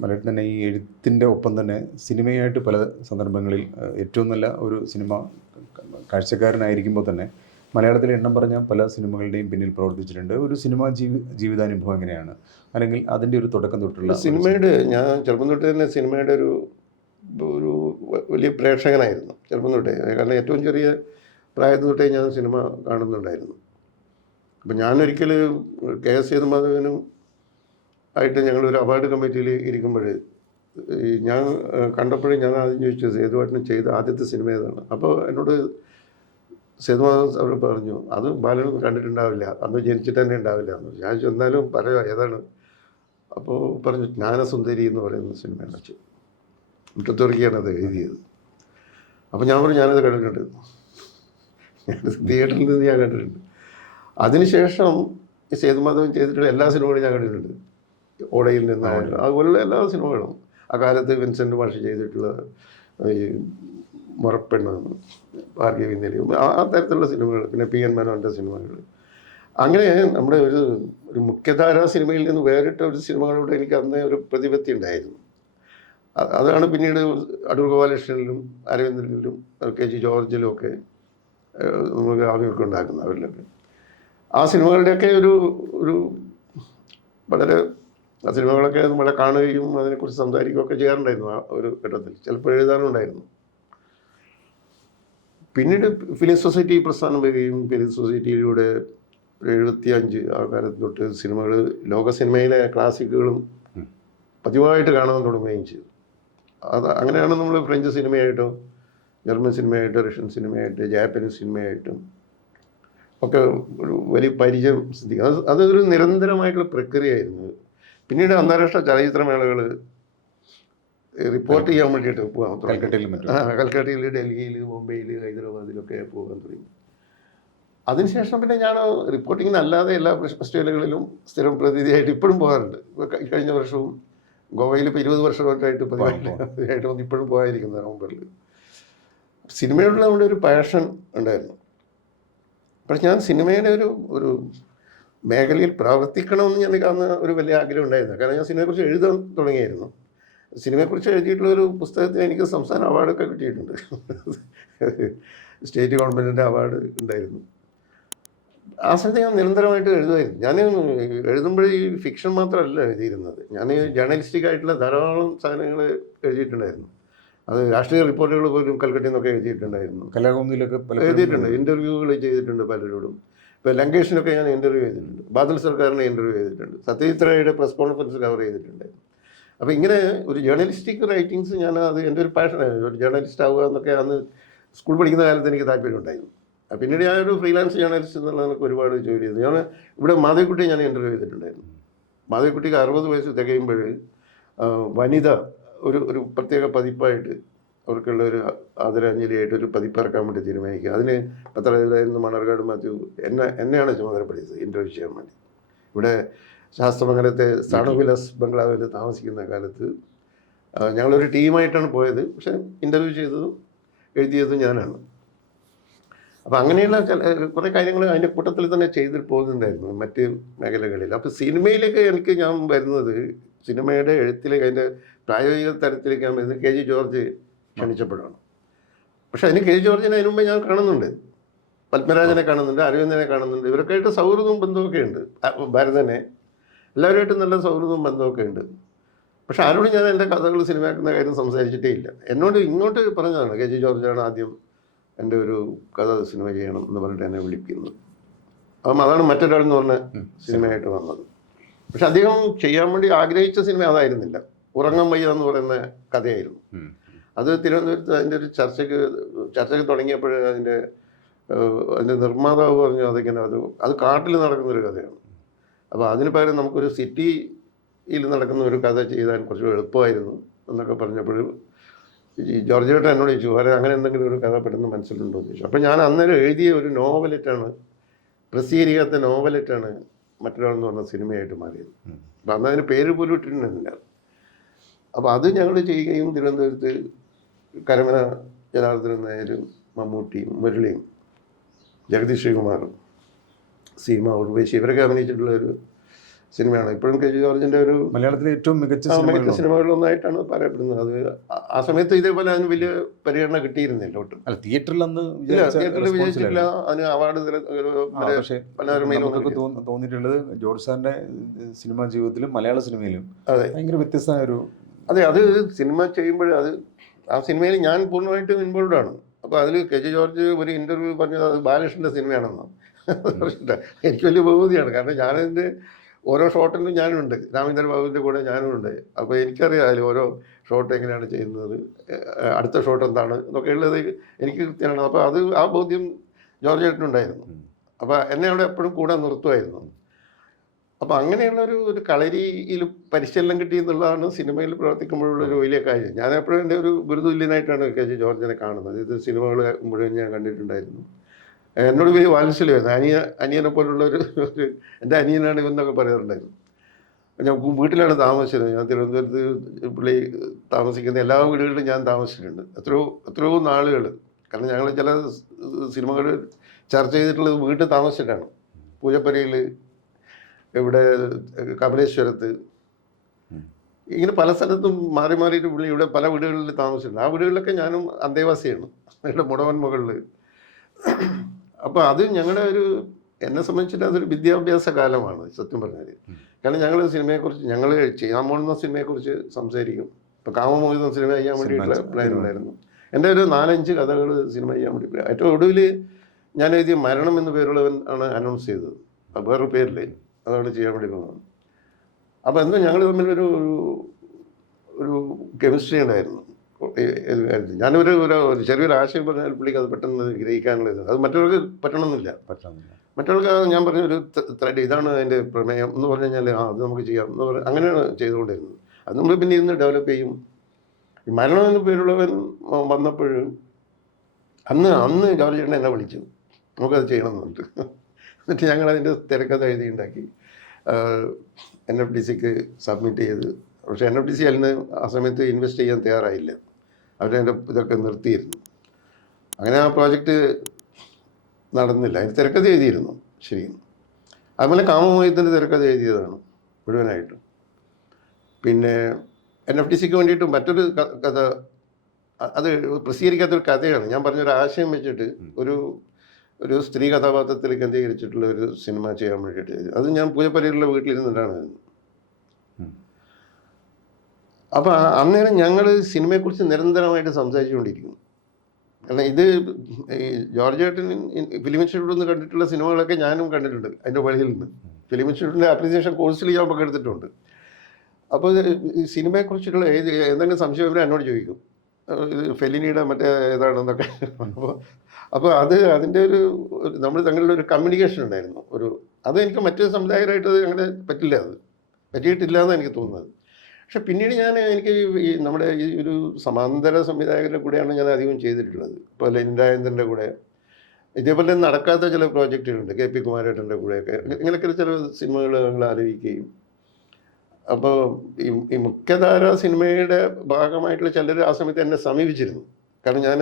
മലയാളത്തിൽ തന്നെ ഈ എഴുത്തിൻ്റെ ഒപ്പം തന്നെ സിനിമയായിട്ട് പല സന്ദർഭങ്ങളിൽ ഏറ്റവും നല്ല ഒരു സിനിമ കാഴ്ചക്കാരനായിരിക്കുമ്പോൾ തന്നെ മലയാളത്തിൽ എണ്ണം പറഞ്ഞ പല സിനിമകളുടെയും പിന്നിൽ പ്രവർത്തിച്ചിട്ടുണ്ട്. ഒരു സിനിമാ ജീവിതാനുഭവം എങ്ങനെയാണ്, അല്ലെങ്കിൽ അതിൻ്റെ ഒരു തുടക്കം തൊട്ടുള്ള സിനിമയുടെ ഞാൻ ചെറുപ്പം തൊട്ട് തന്നെ സിനിമയുടെ ഒരു ഒരു വലിയ പ്രേക്ഷകനായിരുന്നു ചെറുപ്പം തൊട്ടേ. കാരണം ഏറ്റവും ചെറിയ പ്രായത്തിൽ തൊട്ടേ ഞാൻ സിനിമ കാണുന്നുണ്ടായിരുന്നു. അപ്പം ഞാനൊരിക്കൽ കെ എസ് സേതുമാധവനും ആയിട്ട് ഞങ്ങളൊരു അവാർഡ് കമ്മിറ്റിയിൽ ഇരിക്കുമ്പോൾ ഞാൻ കണ്ടപ്പോഴേ ഞാൻ ആദ്യം ചോദിച്ചു സേതുവാട്ടിന് ചെയ്ത ആദ്യത്തെ സിനിമ ഏതാണ്. അപ്പോൾ എന്നോട് സേതുമാധവൻ അവർ പറഞ്ഞു അത് ബാലനൊന്നും കണ്ടിട്ടുണ്ടാവില്ല, അന്ന് ജനിച്ചിട്ട് തന്നെ ഉണ്ടാവില്ല എന്ന്. ഞാൻ എന്നാലും പറയാം ഏതാണ്. അപ്പോൾ പറഞ്ഞു ജ്ഞാനസുന്ദരി എന്ന് പറയുന്ന സിനിമയാണ് വെച്ച് മുറ്റത്തുറക്കിയാണ് അത് എഴുതിയത്. അപ്പോൾ ഞാൻ പറഞ്ഞു ഞാനത് കണ്ടിട്ടുണ്ട്, ഞാനത് തിയേറ്ററിൽ നിന്ന് ഞാൻ കണ്ടിട്ടുണ്ട്. അതിനുശേഷം ഈ സേതുമാധവൻ ചെയ്തിട്ടുള്ള എല്ലാ സിനിമകളും ഞാൻ കണ്ടിട്ടുണ്ട്. ഓടയിൽ നിന്നായാലും അതുപോലുള്ള എല്ലാ സിനിമകളും ആ കാലത്ത് വിൻസെൻ്റ് മാഷ് ചെയ്തിട്ടുള്ള ഈ മുറപ്പെണ്ണ്, ഭാർഗവി നിലയം, ആ തരത്തിലുള്ള സിനിമകൾ, പിന്നെ പി എൻ മേനോൻ്റെ സിനിമകൾ. അങ്ങനെ നമ്മുടെ ഒരു മുഖ്യധാര സിനിമയിൽ നിന്ന് വേറിട്ട ഒരു സിനിമകളോട് എനിക്ക് അന്ന് ഒരു പ്രതിപത്തി ഉണ്ടായിരുന്നു. അതാണ് പിന്നീട് അടൂർ ഗോപാലകൃഷ്ണനിലും അരവിന്ദനിലും കെ ജി ജോർജിലും ഒക്കെ നമുക്ക് ആദ്യമൊക്കെ ഉണ്ടാക്കുന്നത്. അവരിലൊക്കെ ആ സിനിമകളുടെയൊക്കെ ഒരു വളരെ ആ സിനിമകളൊക്കെ നമ്മളെ കാണുകയും അതിനെക്കുറിച്ച് സംസാരിക്കുകയൊക്കെ ചെയ്യാറുണ്ടായിരുന്നു. ആ ഒരു ഘട്ടത്തിൽ ചിലപ്പോൾ എഴുതാനുണ്ടായിരുന്നു. പിന്നീട് ഫിലിം സൊസൈറ്റി പ്രസ്ഥാനം വരികയും ഫിലിം സൊസൈറ്റിയിലൂടെ 75 ആ കാലത്ത് തൊട്ട് സിനിമകൾ, ലോക സിനിമയിലെ ക്ലാസിക്കുകളും പതിവായിട്ട് കാണാൻ തുടങ്ങുകയും ചെയ്തു. അങ്ങനെയാണ് നമ്മൾ ഫ്രഞ്ച് സിനിമയായിട്ടോ ജർമ്മൻ സിനിമയായിട്ടോ റഷ്യൻ സിനിമയായിട്ട് ജാപ്പനീസ് സിനിമയായിട്ടും ഒക്കെ ഒരു വലിയ പരിചയം സിദ്ധിക്കും. അതൊരു നിരന്തരമായിട്ടുള്ള പ്രക്രിയയായിരുന്നു. പിന്നീട് അന്താരാഷ്ട്ര ചലച്ചിത്രമേളകൾ റിപ്പോർട്ട് ചെയ്യാൻ വേണ്ടിയിട്ട് പോകാൻ തുടങ്ങി. കൽക്കട്ടയിൽ, ഡൽഹിയിൽ, മുംബൈയിൽ, ഹൈദരാബാദിലൊക്കെ പോകാൻ തുടങ്ങി. അതിനുശേഷം പിന്നെ ഞാൻ റിപ്പോർട്ടിങ്ങിന് അല്ലാതെ എല്ലാ ഫെസ്റ്റിവലുകളിലും സ്ഥിരം പ്രതിനിധിയായിട്ട് ഇപ്പോഴും പോകാറുണ്ട്. കഴിഞ്ഞ വർഷവും ഗോവയിൽ ഇപ്പോൾ 20 വർഷമായിട്ട് പതിവായിട്ട് ഇപ്പോഴും പോകാതിരിക്കുന്നത് നവംബറിൽ. സിനിമയോടുള്ള നമ്മുടെ ഒരു പാഷൻ ഉണ്ടായിരുന്നു. പക്ഷെ ഞാൻ സിനിമയുടെ ഒരു മേഖലയിൽ പ്രവർത്തിക്കണമെന്ന് എനിക്ക് അന്ന് ഒരു വലിയ ആഗ്രഹം ഉണ്ടായിരുന്നു. കാരണം ഞാൻ സിനിമയെക്കുറിച്ച് എഴുതാൻ തുടങ്ങിയായിരുന്നു. സിനിമയെക്കുറിച്ച് എഴുതിയിട്ടുള്ള ഒരു പുസ്തകത്തിന് എനിക്ക് സംസ്ഥാന അവാർഡൊക്കെ കിട്ടിയിട്ടുണ്ട്. സ്റ്റേറ്റ് ഗവൺമെൻറ്റിൻ്റെ അവാർഡ് ഉണ്ടായിരുന്നു. ആ സമയത്ത് ഞാൻ നിരന്തരമായിട്ട് എഴുതുമായിരുന്നു. ഞാൻ എഴുതുമ്പോൾ ഈ ഫിക്ഷൻ മാത്രമല്ല എഴുതിയിരുന്നത്, ഞാൻ ജേർണലിസ്റ്റിക് ആയിട്ടുള്ള ധാരാളം സാധനങ്ങൾ എഴുതിയിട്ടുണ്ടായിരുന്നു. അത് രാഷ്ട്രീയ റിപ്പോർട്ടുകൾ പോലും കൽക്കട്ടയിൽ നിന്നൊക്കെ എഴുതിയിട്ടുണ്ടായിരുന്നു. കലാകൗമുദിയിലൊക്കെ എഴുതിയിട്ടുണ്ട്, ഇൻ്റർവ്യൂകൾ ചെയ്തിട്ടുണ്ട് പലരോടും. ഇപ്പോൾ ലങ്കേഷിനൊക്കെ ഞാൻ ഇൻ്റർവ്യൂ ചെയ്തിട്ടുണ്ട്, ബാദൽ സർക്കാരിനെ ഇൻ്റർവ്യൂ ചെയ്തിട്ടുണ്ട്, സത്യജിത് റായിയുടെ പ്രസ് കോൺഫറൻസ് കവർ ചെയ്തിട്ടുണ്ട്. അപ്പോൾ ഇങ്ങനെ ഒരു ജേർണലിസ്റ്റിക് റൈറ്റിങ്സ് ഞാൻ അത് എൻ്റെ ഒരു പാഷനായിരുന്നു. ഒരു ജേർണലിസ്റ്റ് ആവുക എന്നൊക്കെ അന്ന് സ്കൂൾ പഠിക്കുന്ന കാലത്ത് എനിക്ക് താല്പര്യം ഉണ്ടായിരുന്നു. പിന്നീട് ഞാനൊരു ഫ്രീലാൻസ് ജേർണലിസ്റ്റ് എന്നുള്ളതൊക്കെ ഒരുപാട് ജോലി ചെയ്തു. ഞാൻ ഇവിടെ മാധവിക്കുട്ടിയെ ഞാൻ ഇൻ്റർവ്യൂ ചെയ്തിട്ടുണ്ടായിരുന്നു. മാധവിക്കുട്ടിക്ക് 60 വയസ്സ് തികയുമ്പോൾ വനിത ഒരു പ്രത്യേക പതിപ്പായിട്ട് അവർക്കുള്ള ഒരു ആദരാഞ്ജലിയായിട്ട് ഒരു പതിപ്പ് ഇറക്കാൻ വേണ്ടി തീരുമാനിക്കുക. അതിന് പത്രത്തിലായിരുന്നു മണർകാട് മാത്യു എന്നെയാണ് ചുമതലപ്പെടുത്തിയത് ഇൻ്റർവ്യൂ ചെയ്യാൻ വേണ്ടി. ഇവിടെ ശാസ്ത്രമംഗലത്തെ സ്ഥാണുവിലാസ് ബംഗ്ലാവിൽ താമസിക്കുന്ന കാലത്ത് ഞങ്ങളൊരു ടീമായിട്ടാണ് പോയത്. പക്ഷേ ഇൻ്റർവ്യൂ ചെയ്തതും എഴുതിയതും ഞാനാണ്. അപ്പോൾ അങ്ങനെയുള്ള കുറേ കാര്യങ്ങൾ അതിൻ്റെ കൂട്ടത്തിൽ തന്നെ ചെയ്തിട്ട് പോകുന്നുണ്ടായിരുന്നു മറ്റ് മേഖലകളിൽ. അപ്പോൾ സിനിമയിലേക്ക് എനിക്ക് ഞാൻ വരുന്നത്, സിനിമയുടെ എഴുത്തിലേക്ക് അതിൻ്റെ പ്രായോഗിക തലത്തിലേക്ക് ഞാൻ വരുന്നത് കെ ജി ജോർജ് ക്ഷണിച്ചപ്പോഴാണ്. പക്ഷേ അതിന് കെ ജി ജോർജിനെ അതിന് മുമ്പ് ഞാൻ കാണുന്നുണ്ട്, പത്മരാജനെ കാണുന്നുണ്ട്, അരവിന്ദനെ കാണുന്നുണ്ട്. ഇവരൊക്കെ ആയിട്ട് സൗഹൃദവും ബന്ധമൊക്കെ ഉണ്ട്. ഭരതനെ, എല്ലാവരുമായിട്ടും നല്ല സൗഹൃദവും ബന്ധമൊക്കെ ഉണ്ട്. പക്ഷെ ആരോടും ഞാൻ എൻ്റെ കഥകൾ സിനിമയാക്കുന്ന കാര്യം സംസാരിച്ചിട്ടേ ഇല്ല. എന്നോട് ഇങ്ങോട്ട് പറഞ്ഞതാണ് കെ ജി ജോർജാണ് ആദ്യം എൻ്റെ ഒരു കഥ സിനിമ ചെയ്യണം എന്ന് പറഞ്ഞിട്ട് എന്നെ വിളിക്കുന്നത്. അപ്പം അതാണ് മറ്റൊരാൾ എന്ന് പറഞ്ഞ സിനിമയായിട്ട് വന്നത്. പക്ഷെ അദ്ദേഹം ചെയ്യാൻ വേണ്ടി ആഗ്രഹിച്ച സിനിമ അതായിരുന്നില്ല. ഉറങ്ങാൻ വയ്യ എന്ന് പറയുന്ന കഥയായിരുന്നു. അത് തിരുവനന്തപുരത്ത് അതിൻ്റെ ഒരു ചർച്ചയ്ക്ക് തുടങ്ങിയപ്പോൾ അതിൻ്റെ നിർമ്മാതാവ് പറഞ്ഞു അതിങ്ങനെ അത് കാട്ടിൽ നടക്കുന്നൊരു കഥയാണ്. അപ്പോൾ അതിന് പകരം നമുക്കൊരു സിറ്റിയിൽ നടക്കുന്ന ഒരു കഥ ചെയ്താൽ കുറച്ച് എളുപ്പമായിരുന്നു എന്നൊക്കെ പറഞ്ഞപ്പോൾ ഈ ജോർജ് ചേട്ടൻ എന്നോട് ചോദിച്ചു, അങ്ങനെ എന്തെങ്കിലും ഒരു കഥ പെട്ടെന്ന് മനസ്സിലുണ്ടോ എന്ന് ചോദിച്ചു. അപ്പോൾ ഞാൻ അന്നേരം എഴുതിയ ഒരു നോവലറ്റാണ്, പ്രസിദ്ധീകരിക്കാത്ത നോവലറ്റാണ് മറ്റൊരാളെന്ന് പറഞ്ഞ സിനിമയായിട്ട് മാറിയത്. അപ്പം അന്ന് അതിന് പേര് പോലും ഇട്ടിട്ടുണ്ടായിരുന്നില്ല. അപ്പോൾ അത് ഞങ്ങൾ ചെയ്യുകയും തിരുവനന്തപുരത്ത് കരമന ജനാർദ്ദനൻ നായരും മമ്മൂട്ടിയും മുരളിയും ജഗദീഷ് ശ്രീകുമാറും സീമ ഉർവേശി ഇവരൊക്കെ അഭിനയിച്ചിട്ടുള്ള ഒരു സിനിമയാണ്. ഇപ്പോഴും കെ ജി ജോർജിൻ്റെ ഒരു മലയാളത്തിലെ ഏറ്റവും മികച്ച മികച്ച സിനിമകളിൽ സിനിമകളിലൊന്നായിട്ടാണ് പറയപ്പെടുന്നത്. അത് ആ സമയത്ത് ഇതേപോലെ അതിന് വലിയ പരിഗണന കിട്ടിയിരുന്നില്ല ഒട്ടും. അല്ല തിയേറ്ററിൽ അന്ന് ഇല്ല, തിയേറ്ററിൽ വിജയിച്ചിട്ടില്ല. അതിന് അവാർഡ് പക്ഷേ മനോരമയിലും നമുക്കൊക്കെ തോന്നിയിട്ടുള്ളത് ജോർജ് സാറിന്റെ സിനിമാ ജീവിതത്തിലും മലയാള സിനിമയിലും അതെ ഭയങ്കര വ്യത്യസ്തമായ ഒരു അതെ അത് സിനിമ ചെയ്യുമ്പോൾ അത് ആ സിനിമയിൽ ഞാൻ പൂർണ്ണമായിട്ടും ഇൻവോൾവ് ആണ്. അപ്പോൾ അതിൽ കെ ജി ജോർജ് ഒരു ഇൻ്റർവ്യൂ പറഞ്ഞത് അത് ബാലകൃഷ്ണൻ്റെ സിനിമയാണെന്നാണ്. എനിക്ക് വലിയ ബഹുമതിയാണ്. കാരണം ഞാനതിൻ്റെ ഓരോ ഷോട്ടിലും ഞാനുണ്ട്, രാമേന്ദ്ര ബാബുവിൻ്റെ കൂടെ ഞാനുണ്ട്. അപ്പോൾ എനിക്കറിയാം അതിൽ ഓരോ ഷോട്ട് എങ്ങനെയാണ് ചെയ്യുന്നത്, അടുത്ത ഷോട്ട് എന്താണ് എന്നൊക്കെ ഉള്ളത് എനിക്ക് കൃത്യമാണ്. അപ്പോൾ അത് ആ ബോധ്യം ജോർജ് ചേട്ടനുണ്ടായിരുന്നു. അപ്പോൾ എന്നെ അവിടെ എപ്പോഴും കൂടെ നിർത്തുമായിരുന്നു. അപ്പോൾ അങ്ങനെയുള്ളൊരു ഒരു കളരിയിൽ പരിശീലനം കിട്ടി എന്നുള്ളതാണ് സിനിമയിൽ പ്രവർത്തിക്കുമ്പോഴുള്ളൊരു വലിയ കാര്യം. ഞാൻ എപ്പോഴും എൻ്റെ ഒരു ഗുരുതുല്യനായിട്ടാണ് കെ ജി ജോർജിനെ കാണുന്നത്. ഇത് സിനിമകൾ മുഴുവൻ ഞാൻ കണ്ടിട്ടുണ്ടായിരുന്നു. എന്നോട് വലിയ വാത്സല്യമായിരുന്നു. അനിയനെ പോലുള്ള ഒരു എൻ്റെ അനിയനാണ് ഇവന്നൊക്കെ പറയാറുണ്ടായിരുന്നു. ഞാൻ വീട്ടിലാണ് താമസിച്ചത്. ഞാൻ തിരുവനന്തപുരത്ത് പുള്ളി താമസിക്കുന്ന എല്ലാ വീടുകളിലും ഞാൻ താമസിച്ചിട്ടുണ്ട്. എത്രയോ നാളുകൾ. കാരണം ഞങ്ങൾ ചില സിനിമകൾ ചർച്ച ചെയ്തിട്ടുള്ളത് വീട്ടിൽ താമസിച്ചിട്ടാണ്. പൂജപ്പുരയിൽ, ഇവിടെ കമലേശ്വരത്ത്, ഇങ്ങനെ പല സ്ഥലത്തും മാറി മാറിയിട്ട് പുള്ളി ഇവിടെ പല വീടുകളിൽ താമസിച്ചിട്ടുണ്ട്. ആ വീടുകളിലൊക്കെ ഞാനും അന്തേവാസിയാണ്, ഇവിടെ മുടവൻ മുകളിൽ. അപ്പോൾ അത് ഞങ്ങളുടെ ഒരു എന്നെ സംബന്ധിച്ചിട്ട് അതൊരു വിദ്യാഭ്യാസ കാലമാണ് സത്യം പറഞ്ഞാൽ. കാരണം ഞങ്ങൾ സിനിമയെക്കുറിച്ച് ഞങ്ങൾ ചെയ്യാൻ പോകുന്ന സിനിമയെക്കുറിച്ച് സംസാരിക്കും. ഇപ്പോൾ കാമമോഹിതം സിനിമ ചെയ്യാൻ വേണ്ടിയിട്ടുള്ള പ്ലാൻ ഉണ്ടായിരുന്നു. എൻ്റെ ഒരു 4-5 കഥകൾ സിനിമ ചെയ്യാൻ വേണ്ടി. ഏറ്റവും ഒടുവിൽ ഞാൻ എഴുതിയ മരണം എന്ന് പേരുള്ളവൻ ആണ് അനൗൺസ് ചെയ്തത്. വേറൊരു പേരിൽ അതാണ് ചെയ്യാൻ വേണ്ടി പോകുന്നത്. അപ്പോൾ എന്തോ ഞങ്ങൾ തമ്മിലൊരു ഒരു കെമിസ്ട്രി ഉണ്ടായിരുന്നു. ഞാനൊരു ചെറിയൊരു ആശയം പറഞ്ഞാൽ പുള്ളിക്ക് അത് പെട്ടെന്ന് ഗ്രഹിക്കാനുള്ളത്, അത് മറ്റവർക്ക് പറ്റണമെന്നില്ല. മറ്റവർക്ക് ഞാൻ പറഞ്ഞൊരു ത്രെഡ്, ഇതാണ് അതിൻ്റെ പ്രമേയം എന്ന് പറഞ്ഞു കഴിഞ്ഞാൽ അത് നമുക്ക് ചെയ്യാം എന്ന് പറഞ്ഞാൽ അങ്ങനെയാണ് ചെയ്തുകൊണ്ടിരുന്നത്. അത് നമ്മൾ പിന്നെ ഇന്ന് ഡെവലപ്പ് ചെയ്യും. ഈ മരണം എന്ന പേരുള്ളവൻ വന്നപ്പോൾ അന്ന് ജോർജ് ചേട്ടൻ എന്നെ വിളിച്ചു, നമുക്കത് ചെയ്യണം എന്ന് പറഞ്ഞിട്ട്. എന്നിട്ട് ഞങ്ങളതിൻ്റെ തിരക്കഥ എഴുതിയുണ്ടാക്കി NFDCക്ക് സബ്മിറ്റ് ചെയ്ത്. പക്ഷേ NFDC അതിന് ആ സമയത്ത് ഇൻവെസ്റ്റ് ചെയ്യാൻ തയ്യാറായില്ല. അവരെൻ്റെ ഇതൊക്കെ നിർത്തിയിരുന്നു. അങ്ങനെ ആ പ്രോജക്റ്റ് നടന്നില്ല. അതിന് തിരക്കഥ എഴുതിയിരുന്നു ശരിക്കും. അതുപോലെ കാമമോഹിതത്തിൻ്റെ തിരക്കഥ എഴുതിയതാണ് മുഴുവനായിട്ടും. പിന്നെ NFDCക്ക് വേണ്ടിയിട്ട് മറ്റൊരു കഥ, അത് പ്രസിദ്ധീകരിക്കാത്തൊരു കഥയാണ്. ഞാൻ പറഞ്ഞൊരു ആശയം വെച്ചിട്ട് ഒരു സ്ത്രീ കഥാപാത്രത്തിൽ കേന്ദ്രീകരിച്ചിട്ടുള്ള ഒരു സിനിമ ചെയ്യാൻ വേണ്ടിയിട്ട് അത് ഞാൻ പൂജപ്പരയിലുള്ള വീട്ടിലിരുന്നിട്ടാണ്. അപ്പോൾ അന്നേരം ഞങ്ങൾ സിനിമയെക്കുറിച്ച് നിരന്തരമായിട്ട് സംസാരിച്ചുകൊണ്ടിരിക്കുന്നു. കാരണം ഇത് ഈ ജോർജ് ചേട്ടൻ ഫിലിം ഇൻസ്റ്റിറ്റ്യൂട്ടിൽ നിന്ന് കണ്ടിട്ടുള്ള സിനിമകളൊക്കെ ഞാനും കണ്ടിട്ടുണ്ട്. അതിൻ്റെ വഴിയിൽ നിന്ന് ഫിലിം ഇൻസ്റ്റിറ്റ്യൂട്ടിൻ്റെ അപ്രീസിയേഷൻ കോഴ്സിൽ ഞാൻ പങ്കെടുത്തിട്ടുണ്ട്. അപ്പോൾ ഈ സിനിമയെക്കുറിച്ചുള്ള എന്തെങ്കിലും സംശയം ഇവർ എന്നോട് ചോദിക്കും, ഇത് ഫെലിനിയുടെ മറ്റേ ഏതാണെന്നൊക്കെ. അപ്പോൾ അതിൻ്റെ ഒരു നമ്മൾ തങ്ങളുടെ ഒരു കമ്മ്യൂണിക്കേഷൻ ഉണ്ടായിരുന്നു. അത് എനിക്ക് മറ്റു സംവിധായകരായിട്ട് അങ്ങനെ പറ്റിയിട്ടില്ല എന്നാണ് എനിക്ക് തോന്നുന്നത്. പക്ഷെ പിന്നീട് എനിക്ക് നമ്മുടെ ഈ ഒരു സമാന്തര സംവിധായകരുടെ കൂടെയാണ് ഞാൻ അധികം ചെയ്തിട്ടുള്ളത്. ഇപ്പോൾ ലെനിൻ കൂടെ ഇതേപോലെ നടക്കാത്ത ചില പ്രോജക്റ്റുകളുണ്ട്, KP കുമാരേട്ടൻ്റെ കൂടെയൊക്കെ. ഇങ്ങനെയൊക്കെ ചില സിനിമകൾ ഞങ്ങൾ ആലോചിക്കുകയും. അപ്പോൾ ഈ മുഖ്യധാര സിനിമയുടെ ഭാഗമായിട്ടുള്ള ചിലർ ആ സമയത്ത് എന്നെ സമീപിച്ചിരുന്നു. കാരണം ഞാൻ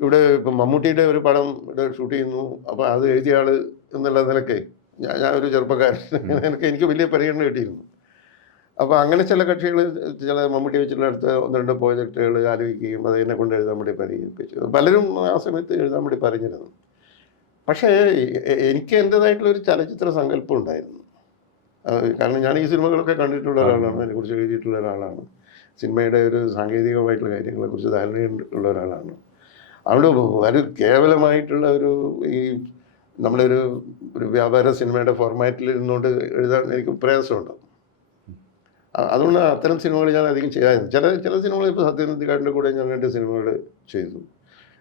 ഇവിടെ ഇപ്പം മമ്മൂട്ടിയുടെ ഒരു പടം ഇവിടെ ഷൂട്ട് ചെയ്യുന്നു, അപ്പോൾ അത് എഴുതിയ ആൾ എന്നുള്ള നിലയ്ക്ക് ഞാൻ ഒരു ചെറുപ്പക്കാരൻ, എനിക്ക് വലിയ പരിഗണന കിട്ടിയിരുന്നു. അപ്പോൾ അങ്ങനെ ചില കക്ഷികൾ ചില മമ്മൂട്ടി വെച്ചിട്ടുള്ള അടുത്ത 1-2 പ്രോജക്റ്റുകൾ ആലോചിക്കുകയും അത് എന്നെ കൊണ്ട് എഴുതാൻ വേണ്ടി പരിഗണിപ്പിച്ചു. പലരും ആ സമയത്ത് എഴുതാൻ വേണ്ടി പറഞ്ഞിരുന്നു. പക്ഷേ എനിക്ക് എൻ്റേതായിട്ടുള്ളൊരു ചലച്ചിത്ര സങ്കല്പം ഉണ്ടായിരുന്നു. കാരണം ഞാൻ ഈ സിനിമകളൊക്കെ കണ്ടിട്ടുള്ള ഒരാളാണ്, അതിനെക്കുറിച്ച് എഴുതിയിട്ടുള്ള ഒരാളാണ്, സിനിമയുടെ ഒരു സാങ്കേതികമായിട്ടുള്ള കാര്യങ്ങളെക്കുറിച്ച് ധാരണയുള്ള ഒരാളാണ്. അതുകൊണ്ട് ഒരു കേവലമായിട്ടുള്ള ഈ നമ്മളൊരു വ്യാപാര സിനിമയുടെ ഫോർമാറ്റിൽ ഇരുന്നുകൊണ്ട് എഴുതാൻ എനിക്ക് പ്രയാസമുണ്ട്. അതുകൊണ്ട് അത്തരം സിനിമകൾ ഞാൻ അധികം ചെയ്യാറുണ്ട്. ചില സിനിമകൾ ഇപ്പോൾ സത്യനന്ദിക്കാടിൻ്റെ കൂടെ ഞാൻ 2 സിനിമകൾ ചെയ്തു.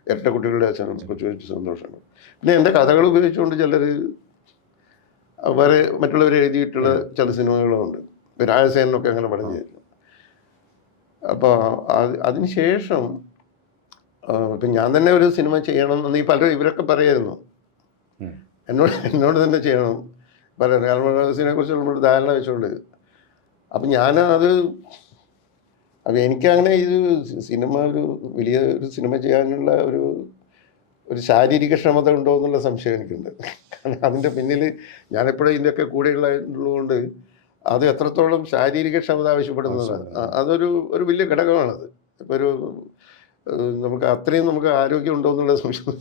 ഇരട്ടക്കുട്ടികളുടെ അച്ഛനും കൊച്ചു സന്തോഷമാണ്. പിന്നെ എൻ്റെ കഥകൾ ഉപയോഗിച്ചുകൊണ്ട് ചിലർ വേറെ മറ്റുള്ളവർ എഴുതിയിട്ടുള്ള ചില സിനിമകളുമുണ്ട്. രാജസേനൊക്കെ അങ്ങനെ പറഞ്ഞു തരുന്നു. അപ്പോൾ അതിന് ശേഷം ഇപ്പം ഞാൻ തന്നെ ഒരു സിനിമ ചെയ്യണം എന്ന് പലരും ഇവരൊക്കെ പറയായിരുന്നു. എന്നോട് തന്നെ ചെയ്യണം പറയാം. കാരണം സിനിമയെക്കുറിച്ച് നമ്മൾ ധാരണ വെച്ചുകൊണ്ട്. അപ്പം അപ്പം എനിക്കങ്ങനെ ഇത് സിനിമ വലിയൊരു സിനിമ ചെയ്യാനുള്ള ഒരു ശാരീരിക ക്ഷമത ഉണ്ടോ എന്നുള്ള സംശയം എനിക്കുണ്ട്. കാരണം അതിൻ്റെ പിന്നിൽ ഞാനെപ്പോഴും ഇതിൻ്റെയൊക്കെ കൂടെയുള്ളതുകൊണ്ട് അത് എത്രത്തോളം ശാരീരിക ക്ഷമത ആവശ്യപ്പെടുന്നതാണ്. അതൊരു വലിയ ഘടകമാണത്. ഇപ്പോൾ നമുക്ക് അത്രയും നമുക്ക് ആരോഗ്യം ഉണ്ടോ എന്നുള്ള സംശയം.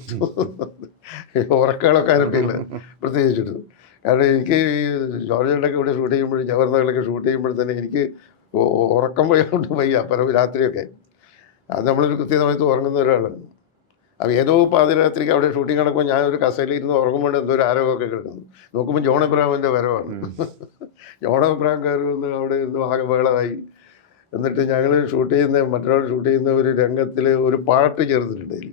ഉറക്കങ്ങളൊക്കെ ആരൊക്കെയില്ല പ്രത്യേകിച്ചിട്ട്. കാരണം എനിക്ക് ഈ ജോർജുകളൊക്കെ ഇവിടെ ഷൂട്ട് ചെയ്യുമ്പോഴും ജവർന്നകളൊക്കെ ഷൂട്ട് ചെയ്യുമ്പോൾ തന്നെ എനിക്ക് ഉറക്കം പോയോണ്ട് വയ്യ രാത്രിയൊക്കെ. അത് നമ്മളൊരു കൃത്യസമയത്ത് ഉറങ്ങുന്ന ഒരാളാണ്. അപ്പോൾ ഏതോ പാതിരാത്രിക്ക് അവിടെ ഷൂട്ടിംഗ് നടക്കുമ്പോൾ ഞാനൊരു കസേരയിൽ ഇരുന്ന് ഉറങ്ങുമ്പോൾ എന്തോ ഒരു ആരോഗ്യമൊക്കെ കിടക്കുന്നു. നോക്കുമ്പോൾ ജോൺ എബ്രഹാമിൻ്റെ വരവാണ്. ജോൺ എബ്രഹാം കയറി വന്ന് അവിടെ ഇരുന്ന് ആകെ ബഹളമായി. എന്നിട്ട് ഞങ്ങൾ ഷൂട്ട് ചെയ്യുന്ന മറ്റൊരാൾ ഷൂട്ട് ചെയ്യുന്ന ഒരു രംഗത്തിൽ ഒരു പാട്ട് ചേർത്തിട്ടുണ്ട് അതിൽ,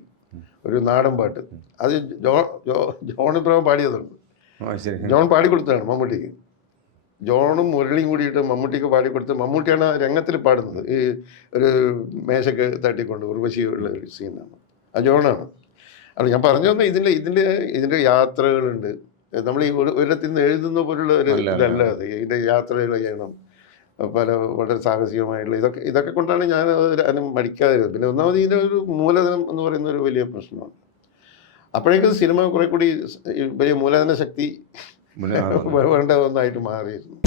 ഒരു നാടൻ പാട്ട്. അത് ജോൺ എബ്രഹാം പാടിയതുണ്ട്. ജോൺ പാടിക്കൊടുത്തതാണ് മമ്മൂട്ടിക്ക്. ജോണും മുരളിയും കൂടിയിട്ട് മമ്മൂട്ടിക്ക് പാടിക്കൊടുത്ത് മമ്മൂട്ടിയാണ് ആ രംഗത്തിൽ പാടുന്നത്. ഈ ഒരു മേശക്ക് തട്ടിക്കൊണ്ട് ഉർവശിയുള്ള ഒരു സീനാണ്. ആ ജോണാണ്. അല്ല ഞാൻ പറഞ്ഞു തന്നെ ഇതിൻ്റെ യാത്രകളുണ്ട്. നമ്മൾ ഈ ഒരിടത്തിൽ നിന്ന് എഴുതുന്ന പോലുള്ള ഒരു ഇതല്ല അത്. ഇതിൻ്റെ യാത്രകൾ ചെയ്യണം, വളരെ സാഹസികമായിട്ടുള്ള ഇതൊക്കെ കൊണ്ടാണ് ഞാൻ അതിന് മടിക്കാതിരുന്നത്. പിന്നെ ഒന്നാമത് ഇതിൻ്റെ ഒരു മൂലധനം എന്ന് പറയുന്ന ഒരു വലിയ പ്രശ്നമാണ്. അപ്പോഴേക്കും സിനിമ കുറെ കൂടി വലിയ മൂലധന ശക്തി വേണ്ട ഒന്നായിട്ട് മാറിയിരുന്നു.